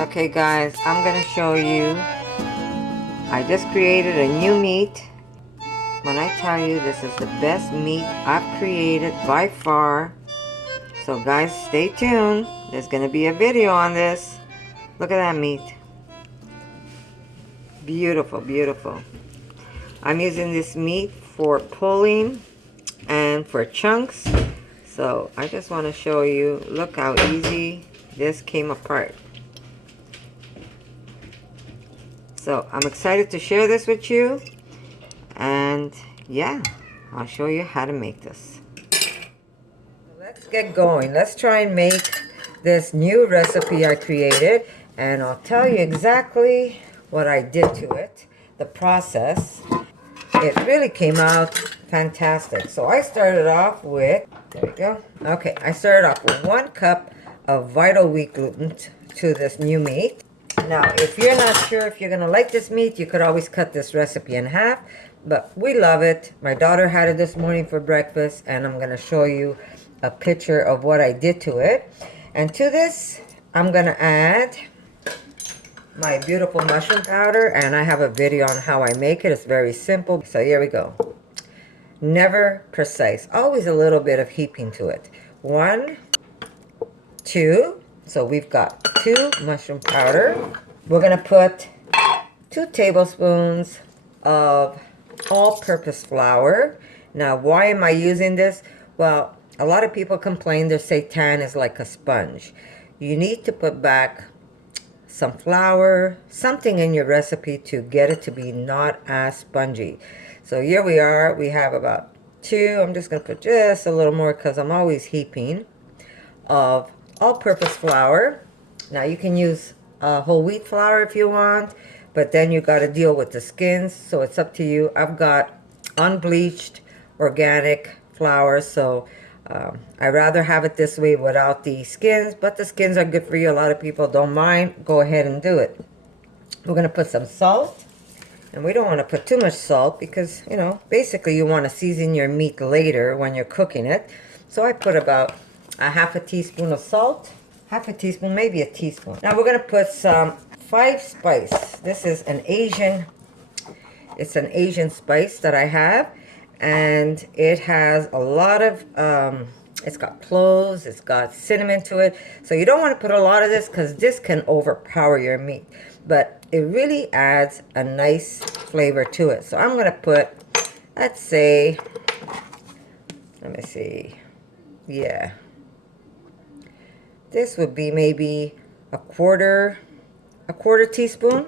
Okay guys, I'm gonna show you. I just created a new meat. When I tell you this is the best meat I've created by far. So guys, stay tuned. There's gonna be a video on this. Look at that meat. Beautiful, beautiful. I'm using this meat for pulling and for chunks. So I just want to show you, look how easy this came apart. So I'm excited to share this with you. And yeah, I'll show you how to make this. Let's get going. Let's try and make this new recipe I created. And I'll tell you exactly what I did to it. The process. It really came out fantastic. So I started off with, there we go. Okay, I started off with 1 cup of vital wheat gluten to this new meat. Now, if you're not sure if you're gonna like this meat, you could always cut this recipe in half, but we love it. My daughter had it this morning for breakfast, and I'm gonna show you a picture of what I did to it. And to this, I'm gonna add my beautiful mushroom powder, and I have a video on how I make it. It's very simple. So here we go. Never precise, always a little bit of heaping to it. 1, 2, so we've got 2 mushroom powder. We're gonna put 2 tablespoons of all-purpose flour. Now, why am I using this? Well, a lot of people complain their seitan is like a sponge. You need to put back some flour, something in your recipe to get it to be not as spongy. So here we are, we have about 2, I'm just going to put just a little more because I'm always heaping, of all-purpose flour. Now you can use whole wheat flour if you want, but then you got to deal with the skins, so it's up to you. I've got unbleached organic flour, so I'd rather have it this way without the skins, but the skins are good for you. A lot of people don't mind. Go ahead and do it. We're going to put some salt, and we don't want to put too much salt because, you know, basically you want to season your meat later when you're cooking it. So I put about a half a teaspoon of salt, half a teaspoon, maybe a teaspoon. Now we're going to put some 5 spice. This is an Asian, it's an Asian spice that I have. And it has a lot of, it's got cloves, it's got cinnamon to it. So you don't want to put a lot of this because this can overpower your meat. But it really adds a nice flavor to it. So I'm going to put, let's say, let me see, yeah. This would be maybe a quarter teaspoon.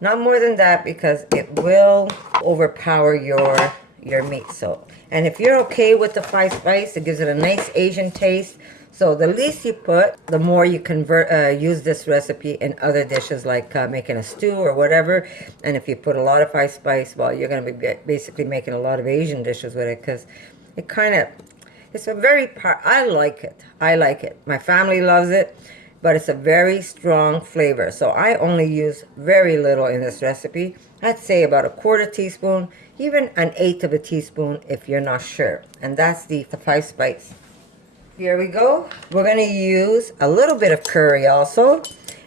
Not more than that because it will overpower your meat. So, and if you're okay with the 5 spice, it gives it a nice Asian taste. So the least you put, the more you use this recipe in other dishes like making a stew or whatever. And if you put a lot of 5 spice, well, you're going to be basically making a lot of Asian dishes with it because it kind of, it's a very, I like it. I like it. My family loves it, but it's a very strong flavor. So I only use very little in this recipe. I'd say about a quarter teaspoon, even an 1/8 of a teaspoon if you're not sure. And that's the 5 spice. Here we go. We're going to use a little bit of curry also.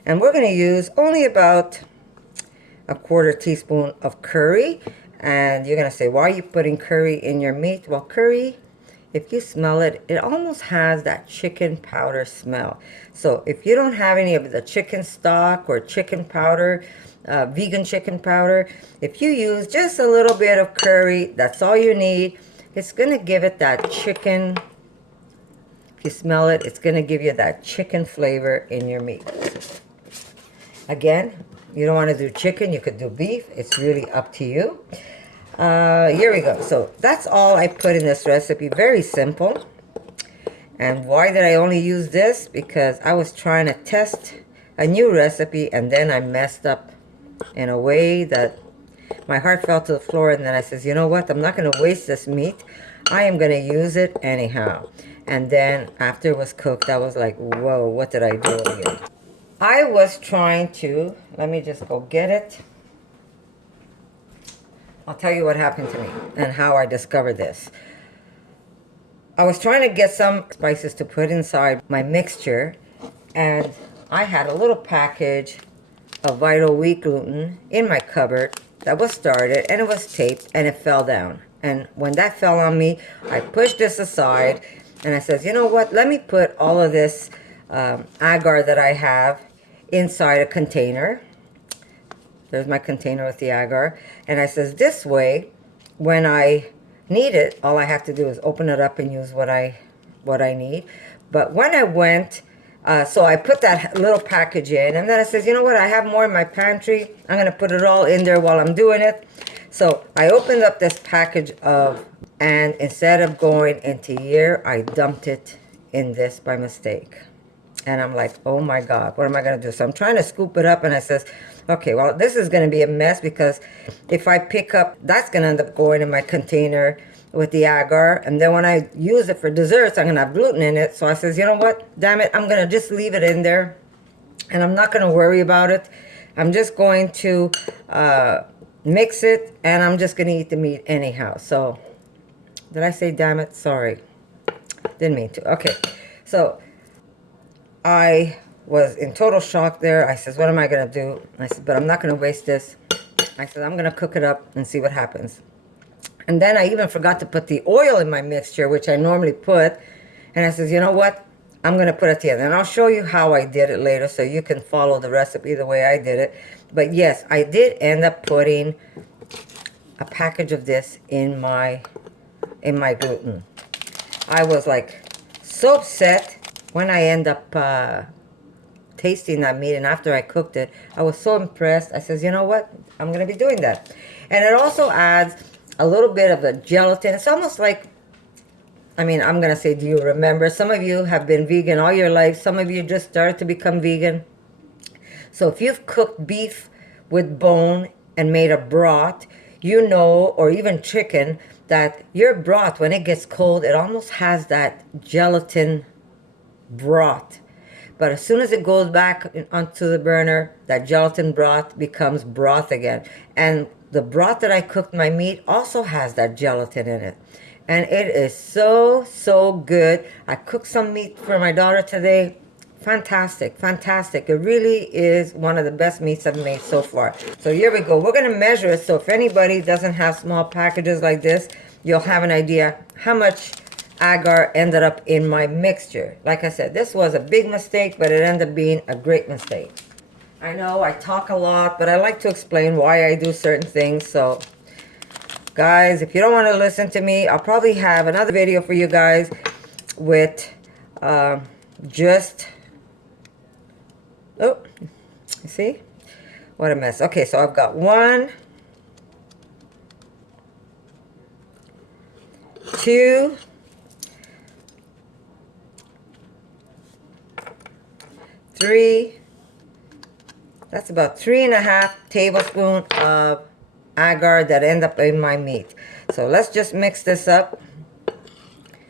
And we're going to use only about a quarter teaspoon of curry. And you're going to say, why are you putting curry in your meat? Well, curry, if you smell it, it almost has that chicken powder smell. So if you don't have any of the chicken stock or chicken powder, vegan chicken powder, if you use just a little bit of curry, that's all you need. It's going to give it that chicken, if you smell it, it's going to give you that chicken flavor in your meat. Again, you don't want to do chicken, you could do beef. It's really up to you. Here we go. So that's all I put in this recipe. Very simple. And why did I only use this? Because I was trying to test a new recipe and then I messed up in a way that my heart fell to the floor. And then I says, you know what? I'm not going to waste this meat. I am going to use it anyhow. And then after it was cooked, I was like, whoa, what did I do again? I was trying to, let me just go get it. I'll tell you what happened to me and how I discovered this. I was trying to get some spices to put inside my mixture, and I had a little package of Vital Wheat gluten in my cupboard that was started, and it was taped, and it fell down. And when that fell on me, I pushed this aside, and I says, you know what, let me put all of this agar that I have inside a container. There's my container with the agar. And I says, this way, when I need it, all I have to do is open it up and use what I need. But when I went, so I put that little package in, and then I says, you know what, I have more in my pantry. I'm going to put it all in there while I'm doing it. So I opened up this package and instead of going into here, I dumped it in this by mistake. And I'm like, oh my God, what am I going to do? So I'm trying to scoop it up, and I says, okay, well, this is going to be a mess, because if I pick up, that's going to end up going in my container with the agar. And then when I use it for desserts, I'm going to have gluten in it. So I says, you know what? Damn it, I'm going to just leave it in there, and I'm not going to worry about it. I'm just going to mix it, and I'm just going to eat the meat anyhow. So did I say damn it? Sorry. Didn't mean to. Okay. So I was in total shock there. I says, what am I going to do? I said, but I'm not going to waste this. I said, I'm going to cook it up and see what happens. And then I even forgot to put the oil in my mixture, which I normally put. And I says, you know what? I'm going to put it together. And I'll show you how I did it later, so you can follow the recipe the way I did it. But yes, I did end up putting a package of this in my gluten. I was like so upset when I end up tasting that meat, and after I cooked it, I was so impressed. I says, you know what? I'm going to be doing that. And it also adds a little bit of the gelatin. It's almost like, I mean, I'm going to say, do you remember? Some of you have been vegan all your life. Some of you just started to become vegan. So if you've cooked beef with bone and made a broth, you know, or even chicken, that your broth, when it gets cold, it almost has that gelatin broth. But as soon as it goes back onto the burner, that gelatin broth becomes broth again. And the broth that I cooked my meat also has that gelatin in it. And it is so, so good. I cooked some meat for my daughter today. Fantastic, fantastic. It really is one of the best meats I've made so far. So here we go. We're going to measure it. So if anybody doesn't have small packages like this, you'll have an idea how much agar ended up in my mixture. Like I said, this was a big mistake, but it ended up being a great mistake. I know I talk a lot, but I like to explain why I do certain things. So guys, if you don't want to listen to me, I'll probably have another video for you guys with just, oh, you see? What a mess. Okay, so I've got 1, 2, 3. That's about 3.5 tablespoons of agar that end up in my meat. So let's just mix this up.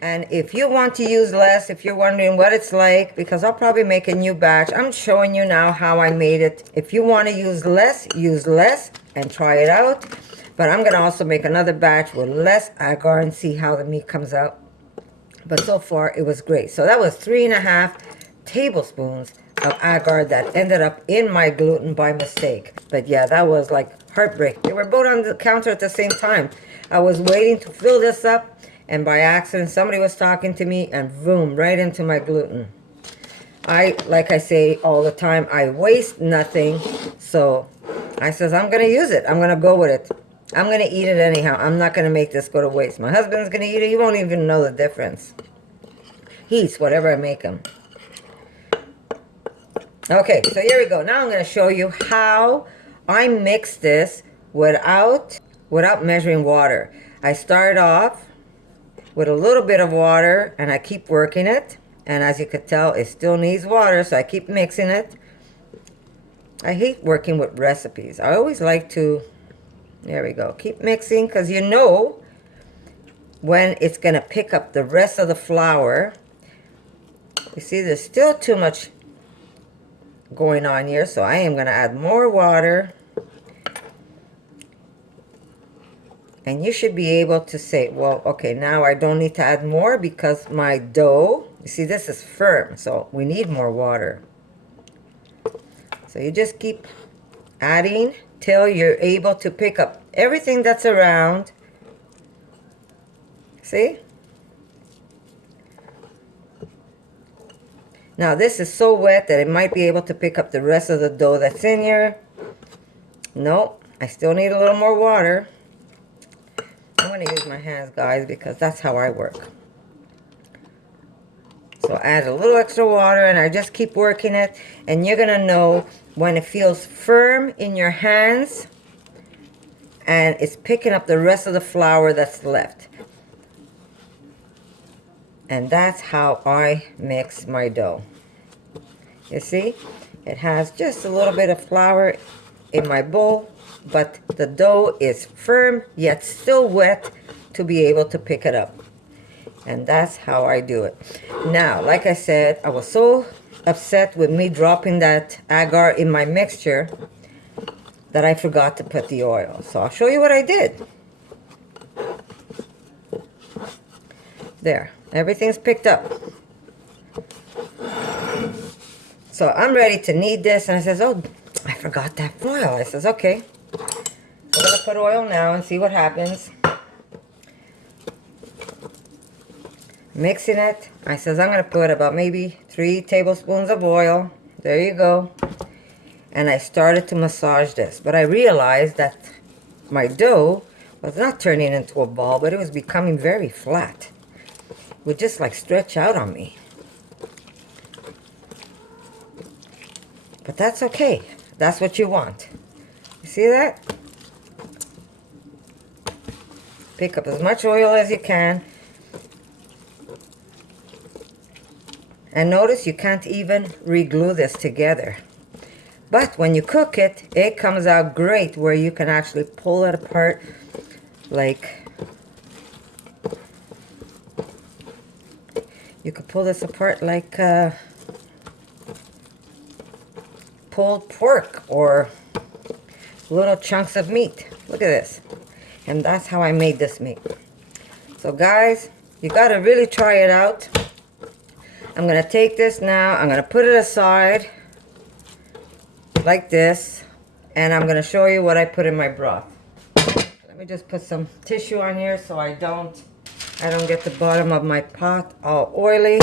And if you want to use less, if you're wondering what it's like, because I'll probably make a new batch, I'm showing you now how I made it. If you want to use less and try it out. But I'm going to also make another batch with less agar and see how the meat comes out. But so far, it was great. So that was 3.5 tablespoons of agar that ended up in my gluten by mistake. But yeah, that was like heartbreak. They were both on the counter at the same time. I was waiting to fill this up, and by accident somebody was talking to me, and boom, right into my gluten. Like I say all the time, I waste nothing. So I says, I'm gonna use it. I'm gonna go with it. I'm gonna eat it anyhow. I'm not gonna make this go to waste. My husband's gonna eat it. He won't even know the difference. He eats whatever I make him. Okay, so here we go. Now I'm going to show you how I mix this without measuring water. I start off with a little bit of water, and I keep working it. And as you could tell, it still needs water, so I keep mixing it. I hate working with recipes. I always like to, there we go, keep mixing, because you know when it's going to pick up the rest of the flour. You see, there's still too much going on here, so I am going to add more water. And you should be able to say, well, okay, now I don't need to add more because my dough, you see, this is firm, so we need more water. So you just keep adding till you're able to pick up everything that's around. See? Now this is so wet that it might be able to pick up the rest of the dough that's in here. Nope, I still need a little more water. I'm going to use my hands, guys, because that's how I work. So add a little extra water and I just keep working it. And you're going to know when it feels firm in your hands and it's picking up the rest of the flour that's left. And that's how I mix my dough. You see, it has just a little bit of flour in my bowl, but the dough is firm yet still wet to be able to pick it up. And that's how I do it. Now, like I said, I was so upset with me dropping that agar in my mixture that I forgot to put the oil. So I'll show you what I did. There. Everything's picked up. So I'm ready to knead this, and I says, oh, I forgot that oil. I says, okay. I'm going to put oil now and see what happens. Mixing it. I says, I'm going to put about maybe 3 tablespoons of oil. There you go. And I started to massage this. But I realized that my dough was not turning into a ball, but it was becoming very flat. Would just like stretch out on me. But that's okay. That's what you want. You see that? Pick up as much oil as you can. And notice you can't even re-glue this together. But when you cook it, it comes out great where you can actually pull it apart like... You could pull this apart like pulled pork or little chunks of meat. Look at this. And that's how I made this meat. So guys, you got to really try it out. I'm going to take this now. I'm going to put it aside like this. And I'm going to show you what I put in my broth. Let me just put some tissue on here so I don't get the bottom of my pot all oily.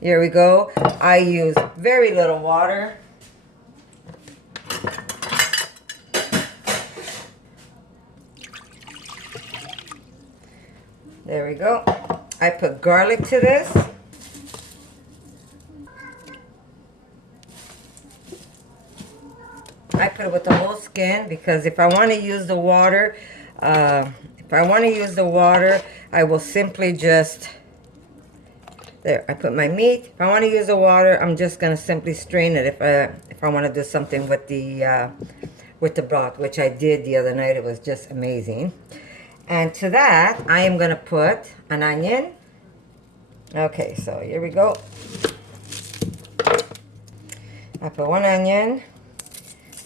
Here we go. I use very little water. There we go. I put garlic to this. I put it with the whole skin because if I want to use the water, I will simply just, there, I put my meat. If I want to use the water, I'm just going to simply strain it if I want to do something with the broth, which I did the other night. It was just amazing. And to that, I am going to put an onion. Okay, so here we go. I put 1 onion.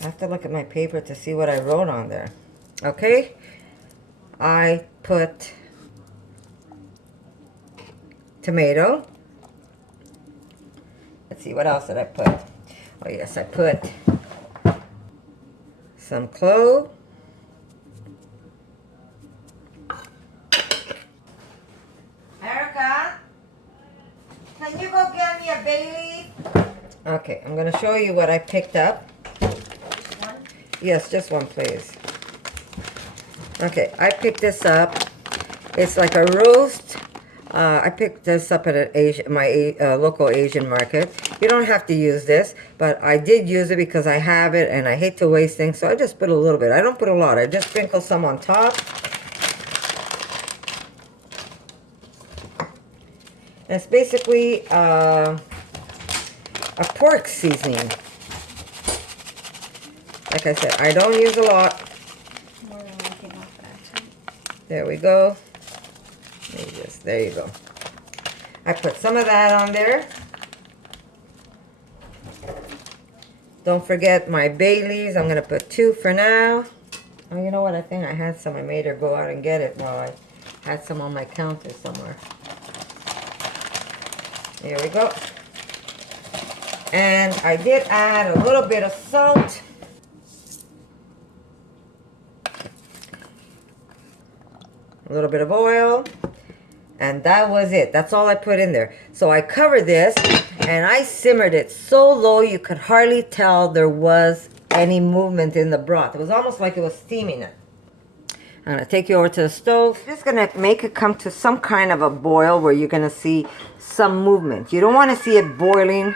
I have to look at my paper to see what I wrote on there. Okay, I put tomato. Let's see, what else did I put? Oh yes, I put some clove. Erica, can you go get me a bay leaf? Okay, I'm going to show you what I picked up. One? Yes, just one, please. Okay, I picked this up. It's like a roast. I picked this up at my local Asian market. You don't have to use this, but I did use it because I have it and I hate to waste things, so I just put a little bit. I don't put a lot. I just sprinkle some on top. And it's basically a pork seasoning. Like I said, I don't use a lot. There we go. There you go. I put some of that on there. Don't forget my bay leaves. I'm going to put 2 for now. Oh, you know what? I think I had some. I made her go out and get it while I had some on my counter somewhere. Here we go. And I did add a little bit of salt. A little bit of oil. And that was it. That's all I put in there. So I covered this and I simmered it so low you could hardly tell there was any movement in the broth. It was almost like it was steaming it. I'm going to take you over to the stove. Just going to make it come to some kind of a boil where you're going to see some movement. You don't want to see it boiling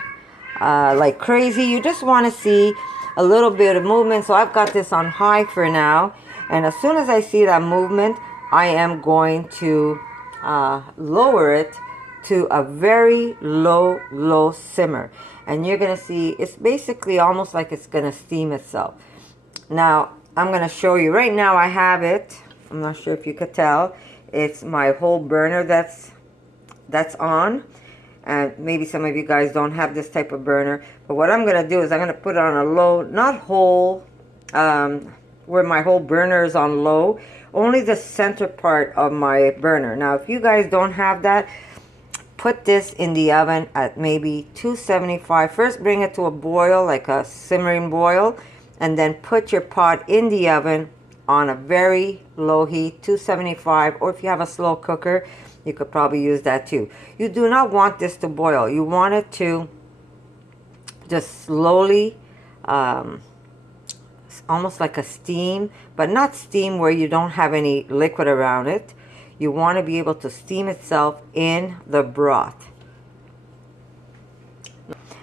like crazy. You just want to see a little bit of movement. So I've got this on high for now. And as soon as I see that movement, I am going to lower it to a very low simmer. And you're going to see it's basically almost like it's going to steam itself. Now, I'm going to show you. Right now I have it. I'm not sure if you could tell. It's my whole burner that's on. And maybe some of you guys don't have this type of burner. But what I'm going to do is I'm going to put it on a low, not whole, where my whole burner is on low. Only the center part of my burner. Now, if you guys don't have that, put this in the oven at maybe 275. First, bring it to a boil, like a simmering boil. And then put your pot in the oven on a very low heat, 275, or if you have a slow cooker, you could probably use that too. You do not want this to boil. You want it to just slowly, almost like a steam, but not steam where you don't have any liquid around it. You want to be able to steam itself in the broth.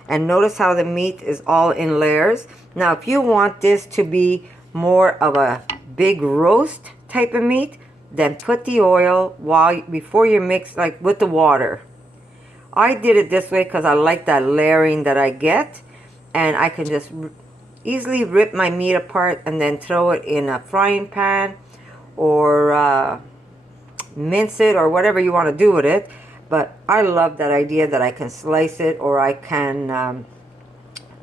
And notice how the meat is all in layers. Now, if you want this to be more of a big roast type of meat, then put the oil before you mix, like with the water. I did it this way because I like that layering that I get. And I can just easily rip my meat apart and then throw it in a frying pan or mince it or whatever you want to do with it. But I love that idea that I can slice it, or I can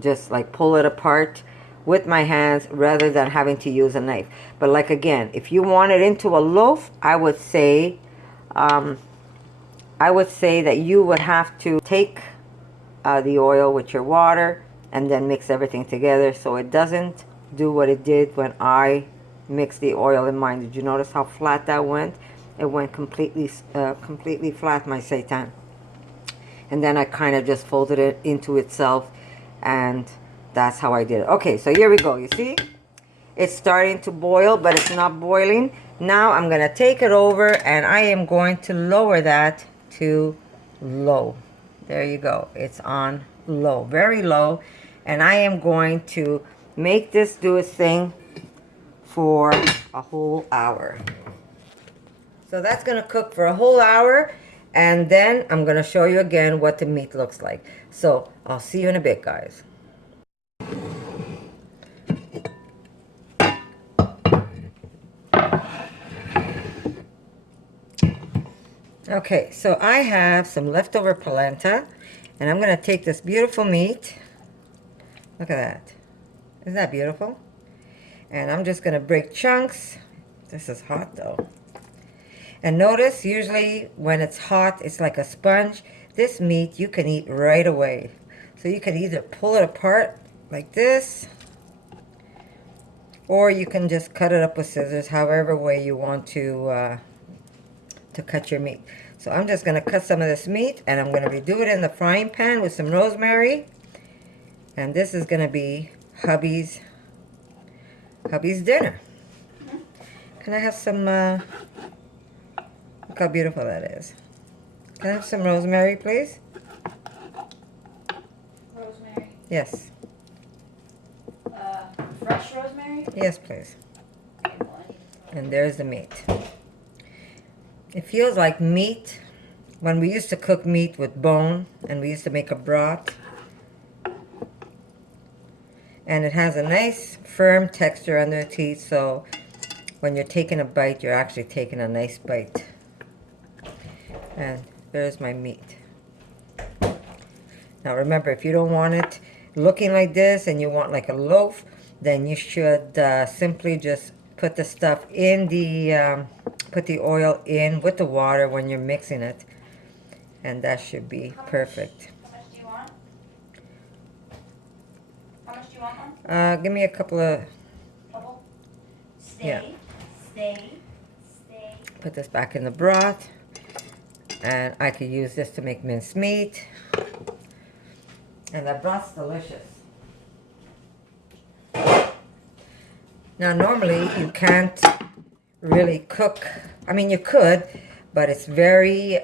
just like pull it apart with my hands rather than having to use a knife. But like again, if you want it into a loaf, I would say that you would have to take the oil with your water and then mix everything together so it doesn't do what it did when I mixed the oil in mine. Did you notice how flat that went? It went completely flat, my seitan. And then I kind of just folded it into itself, and that's how I did it. Okay, so here we go. You see? It's starting to boil, but it's not boiling. Now I'm going to take it over, and I am going to lower that to low. There you go. It's on low, very low. And I am going to make this do its thing for a whole hour. So that's going to cook for a whole hour, and then I'm going to show you again what the meat looks like. So I'll see you in a bit, guys. Okay, so I have some leftover polenta, and I'm going to take this beautiful meat. Look at that. Isn't that beautiful? And I'm just going to break chunks. This is hot though. And notice, usually when it's hot, it's like a sponge. This meat you can eat right away. So you can either pull it apart like this, or you can just cut it up with scissors, however way you want to cut your meat. So I'm just going to cut some of this meat, and I'm going to redo it in the frying pan with some rosemary. And this is going to be hubby's dinner. Can I have some... Look how beautiful that is. Can I have some rosemary, please? Rosemary? Yes. Fresh rosemary? Yes, please. And there's the meat. It feels like meat when we used to cook meat with bone and we used to make a broth. And it has a nice firm texture under the teeth, so when you're taking a bite, you're actually taking a nice bite. And there's my meat. Now remember, if you don't want it looking like this and you want like a loaf, then you should simply just put the stuff in the, put the oil in with the water when you're mixing it. And that should be perfect. How much do you want? want one? Give me a couple of... Couple? Stay. Yeah. Stay. Stay. Put this back in the broth. And I could use this to make minced meat. And that broth's delicious. Now normally you can't really cook. I mean you could, but it's very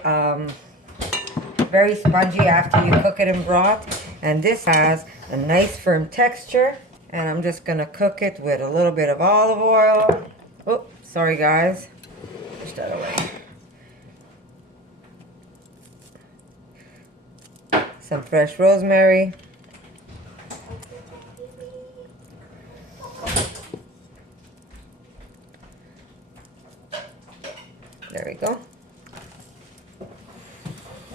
very spongy after you cook it in broth. And this has a nice firm texture. And I'm just gonna cook it with a little bit of olive oil. Oh, sorry guys. Push that away. Some fresh rosemary. There we go.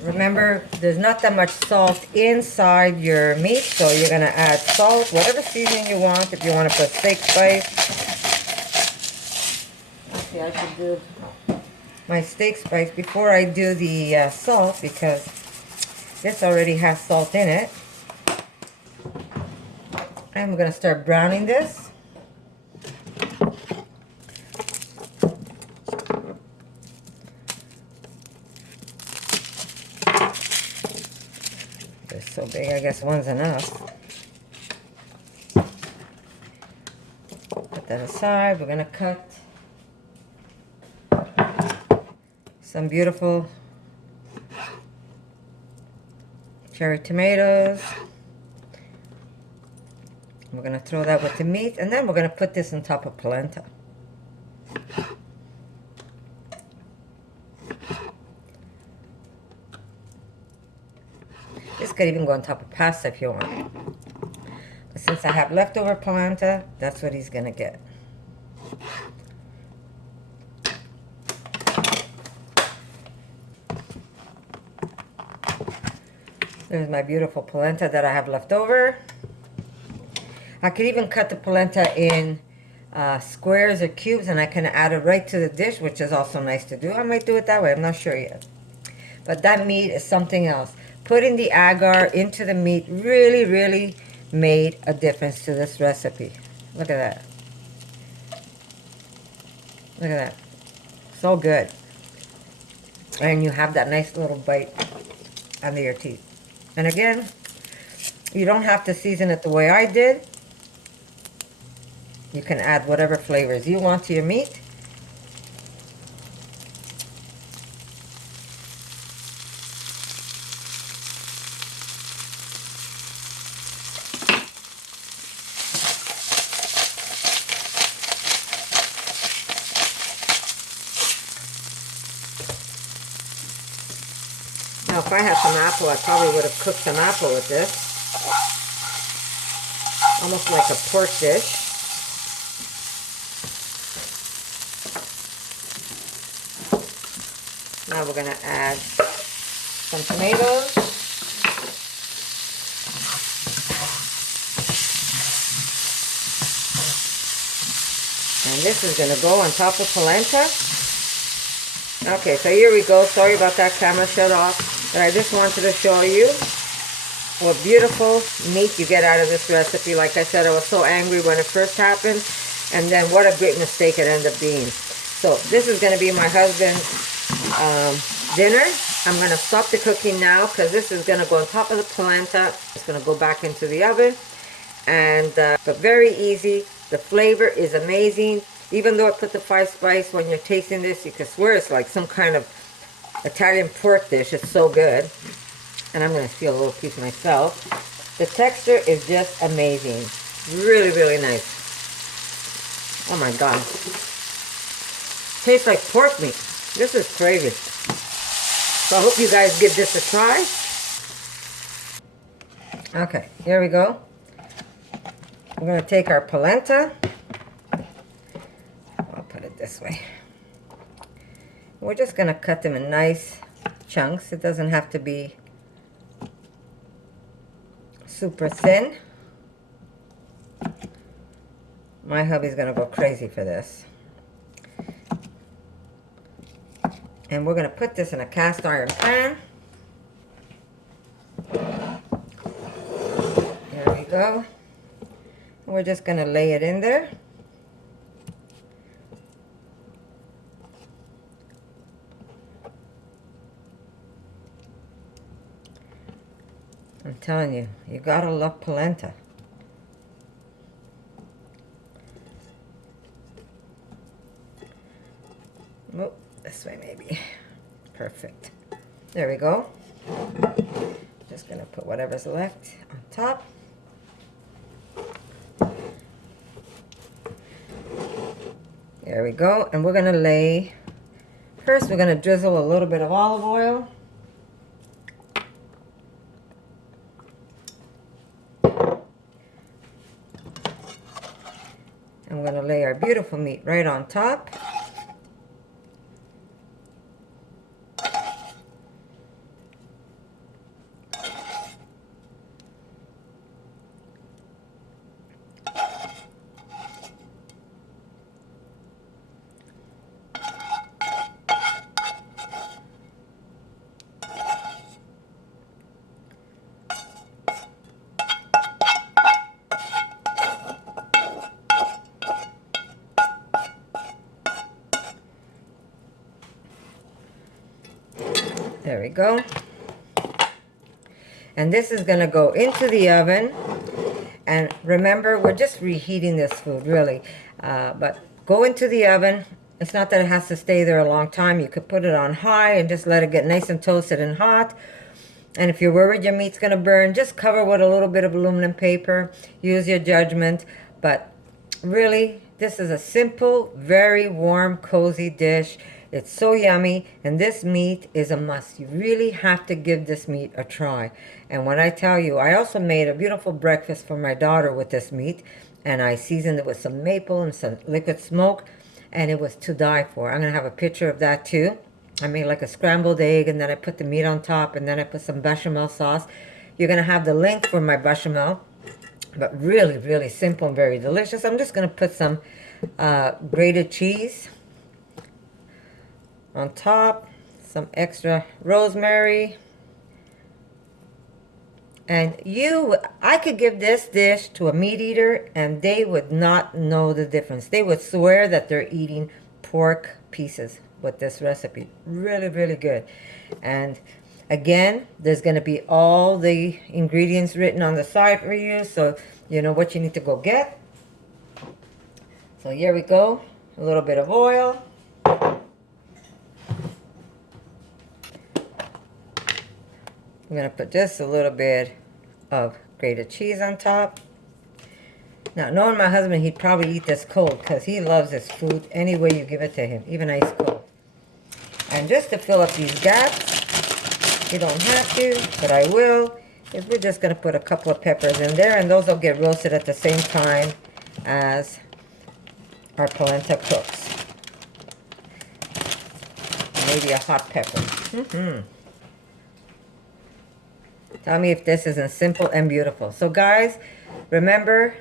Remember, there's not that much salt inside your meat, so you're going to add salt, whatever seasoning you want. If you want to put steak spice. Actually, I should do my steak spice before I do the salt, because this already has salt in it. And we're going to start browning this. They're so big, I guess one's enough. Put that aside. We're going to cut some beautiful cherry tomatoes. We're going to throw that with the meat, and then we're going to put this on top of polenta. This could even go on top of pasta if you want. But since I have leftover polenta, that's what he's going to get. There's my beautiful polenta that I have left over. I could even cut the polenta in squares or cubes, and I can add it right to the dish, which is also nice to do. I might do it that way. I'm not sure yet. But that meat is something else. Putting the agar into the meat really, really made a difference to this recipe. Look at that. Look at that. So good. And you have that nice little bite under your teeth. And again, you don't have to season it the way I did. You can add whatever flavors you want to your meat. Now, if I had some apple, I probably would have cooked some apple with this. Almost like a pork dish. Now we're going to add some tomatoes. And this is going to go on top of polenta. Okay, so here we go. Sorry about that, camera shut off. But I just wanted to show you what beautiful meat you get out of this recipe. Like I said, I was so angry when it first happened. And then what a great mistake it ended up being. So this is going to be my husband's dinner. I'm going to stop the cooking now because this is going to go on top of the polenta. It's going to go back into the oven. And but very easy. The flavor is amazing. Even though I put the 5 spice, when you're tasting this, you can swear it's like some kind of Italian pork dish. It's so good. And I'm going to steal a little piece myself. The texture is just amazing. Really, really nice. Oh my God. Tastes like pork meat. This is crazy. So I hope you guys give this a try. Okay, here we go. We're going to take our polenta. I'll put it this way. We're just going to cut them in nice chunks. It doesn't have to be super thin. My hubby's going to go crazy for this. And we're going to put this in a cast iron pan. There we go. We're just going to lay it in there. I'm telling you, you gotta love polenta. Oh, this way maybe. Perfect. There we go. Just gonna put whatever's left on top. There we go. And we're gonna lay, first we're gonna drizzle a little bit of olive oil. And we're gonna lay our beautiful meat right on top. There we go. And this is going to go into the oven. And remember, we're just reheating this food, really. But go into the oven. It's not that it has to stay there a long time. You could put it on high and just let it get nice and toasted and hot. And if you're worried your meat's going to burn, just cover with a little bit of aluminum paper. Use your judgment. But really, this is a simple, very warm, cozy dish. It's so yummy, and this meat is a must. You really have to give this meat a try. And when I tell you, I also made a beautiful breakfast for my daughter with this meat, and I seasoned it with some maple and some liquid smoke, and it was to die for. I'm going to have a picture of that too. I made like a scrambled egg, and then I put the meat on top, and then I put some bechamel sauce. You're going to have the link for my bechamel, but really, really simple and very delicious. I'm just going to put some grated cheese on top, some extra rosemary. And I could give this dish to a meat eater and they would not know the difference. They would swear that they're eating pork pieces with this recipe. Really, really good. And again, there's going to be all the ingredients written on the side for you, so you know what you need to go get. So here we go. A little bit of oil. I'm going to put just a little bit of grated cheese on top. Now, knowing my husband, he'd probably eat this cold because he loves this food any way you give it to him, even ice cold. And just to fill up these gaps, you don't have to, but I will, is we're just going to put a couple of peppers in there, and those will get roasted at the same time as our polenta cooks. Maybe a hot pepper. Tell me if this isn't simple and beautiful. So guys, remember,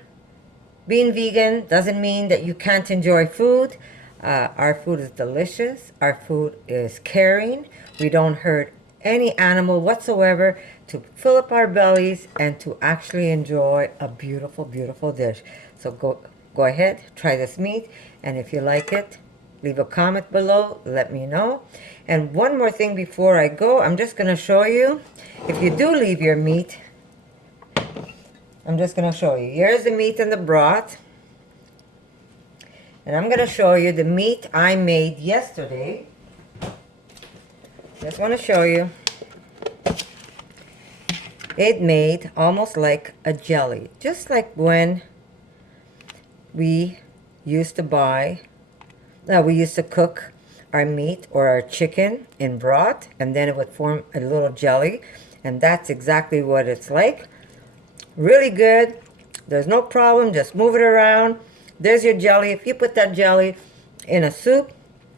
being vegan doesn't mean that you can't enjoy food. Our food is delicious. Our food is caring. We don't hurt any animal whatsoever to fill up our bellies and to actually enjoy a beautiful, beautiful dish. So go ahead, try this meat. And if you like it, leave a comment below. Let me know. And one more thing before I go, I'm just going to show you. If you do leave your meat, I'm just going to show you. Here's the meat in the broth. And I'm going to show you the meat I made yesterday. Just want to show you. It made almost like a jelly. Just like when we used to cook our meat or our chicken in broth, and then it would form a little jelly. And that's exactly what it's like. Really good. There's no problem. Just move it around. There's your jelly. If you put that jelly in a soup,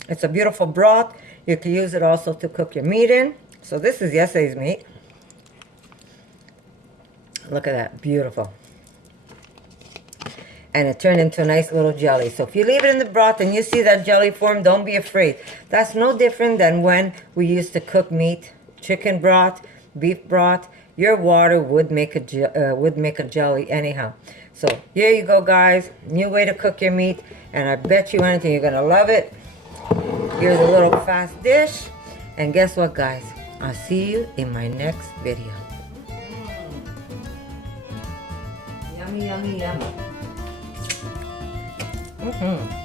it's a beautiful broth. You can use it also to cook your meat in. So this is yesterday's meat. Look at that. Beautiful. And it turned into a nice little jelly. So if you leave it in the broth and you see that jelly form, don't be afraid. That's no different than when we used to cook meat, chicken broth, beef broth, your water would make a jelly anyhow. So here you go, guys. New way to cook your meat, and I bet you anything you're gonna love it. Here's a little fast dish, and guess what, guys? I'll see you in my next video. Yummy, yummy, yummy. Mm-hmm.